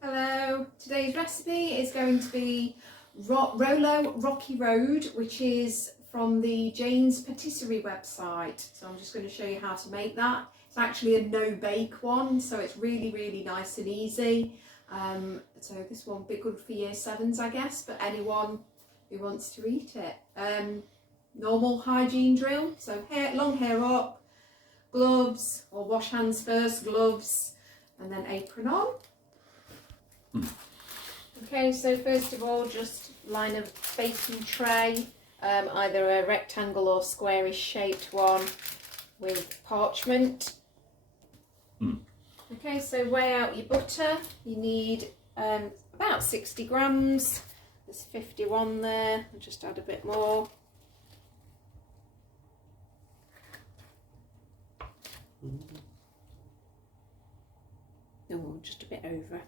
Hello, today's recipe is going to be Rolo Rocky Road, which is from the Jane's Patisserie website. So I'm just going to show you how to make that. It's actually a no-bake one, so it's really nice and easy. So this one will be good for year 7s, I guess, but anyone who wants to eat it. Normal hygiene drill, so long hair up, gloves, or wash hands first, gloves, and then apron on. Okay, so first of all, just line a baking tray, either a rectangle or squarish shaped one with parchment. Okay, so weigh out your butter. You need about 60 grams. There's 51 there. I'll just add a bit more. Oh, just a bit over.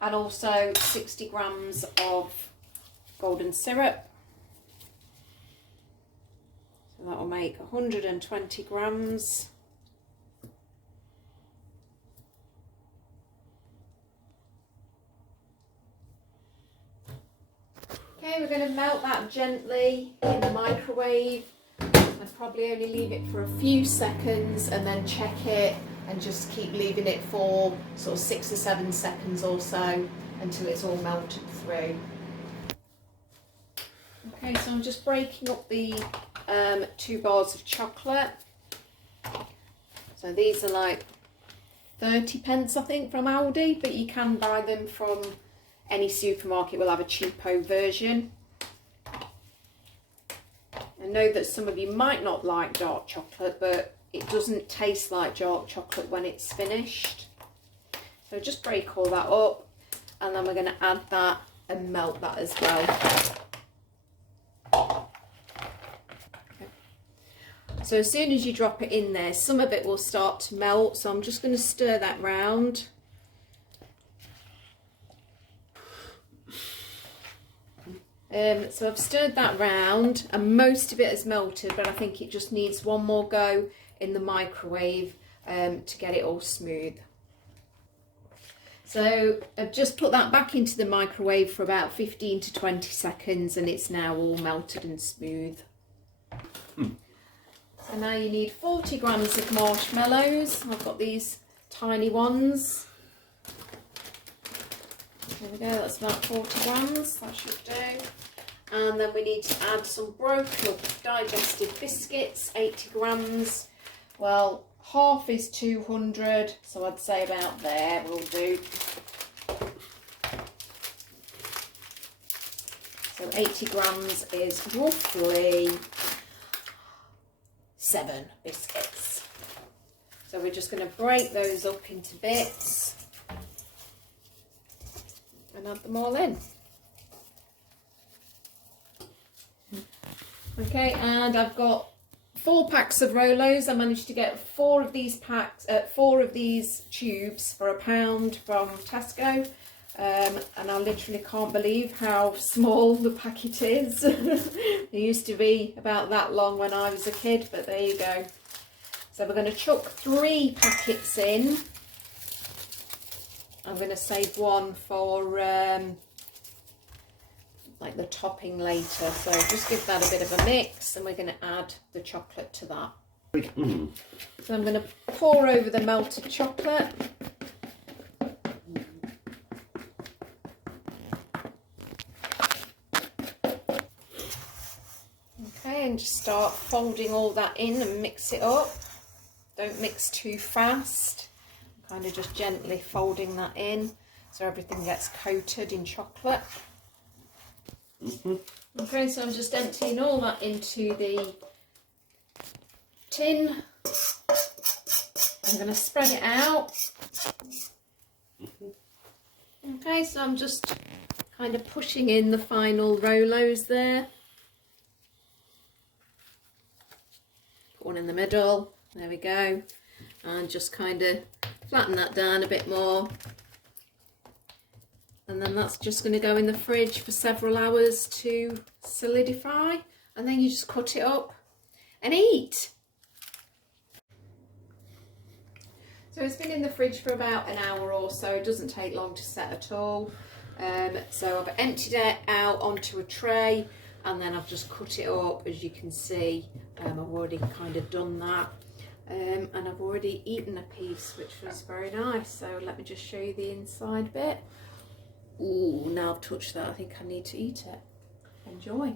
And also 60 grams of golden syrup. So that will make 120 grams. Okay, we're going to melt that gently in the microwave. I'd probably only leave it for a few seconds and then check it, and just keep leaving it for sort of 6 or 7 seconds or so until it's all melted through. Okay, so I'm just breaking up the 2 bars of chocolate. So these are like 30p I think from Aldi, but you can buy them from any supermarket. Will have a cheapo version. I know that some of you might not like dark chocolate, but it doesn't taste like dark chocolate when it's finished. So just break all that up, and then we're going to add that and melt that as well. Okay. So as soon as you drop it in there, some of it will start to melt, so I'm just going to stir that round. So I've stirred that round and most of it has melted, but I think it just needs one more go in the microwave to get it all smooth. So I've just put that back into the microwave for about 15 to 20 seconds and it's now all melted and smooth. So now you need 40 grams of marshmallows. I've got these tiny ones. There we go, that's about 40 grams, that should do. And then we need to add some broken up digestive biscuits, 80 grams. Well, half is 200, so I'd say about there will do. So 80 grams is roughly 7 biscuits. So we're just going to break those up into bits and add them all in. Okay, and I've got 4 packs of Rolos. I managed to get 4 of these packs, 4 of these tubes for £1 from Tesco, and I literally can't believe how small the packet is. They used to be about that long when I was a kid, but there you go. So we're going to chuck 3 packets in. I'm going to save 1 for like the topping later, so just give that a bit of a mix and we're going to add the chocolate to that. So I'm going to pour over the melted chocolate. Okay, and just start folding all that in and mix it up. Don't mix too fast, kind of just gently folding that in so everything gets coated in chocolate. Okay, so I'm just emptying all that into the tin. I'm going to spread it out. Okay, so I'm just kind of pushing in the final Rolos there. Put one in the middle, there we go. And just kind of flatten that down a bit more. And then that's just going to go in the fridge for several hours to solidify, and then you just cut it up and eat. So it's been in the fridge for about an hour or so. It doesn't take long to set at all. So I've emptied it out onto a tray, and then I've just cut it up, as you can see. I've already kind of done that. And I've already eaten a piece, which was very nice. So let me just show you the inside bit. Ooh, now I've touched that, I think I need to eat it. Enjoy.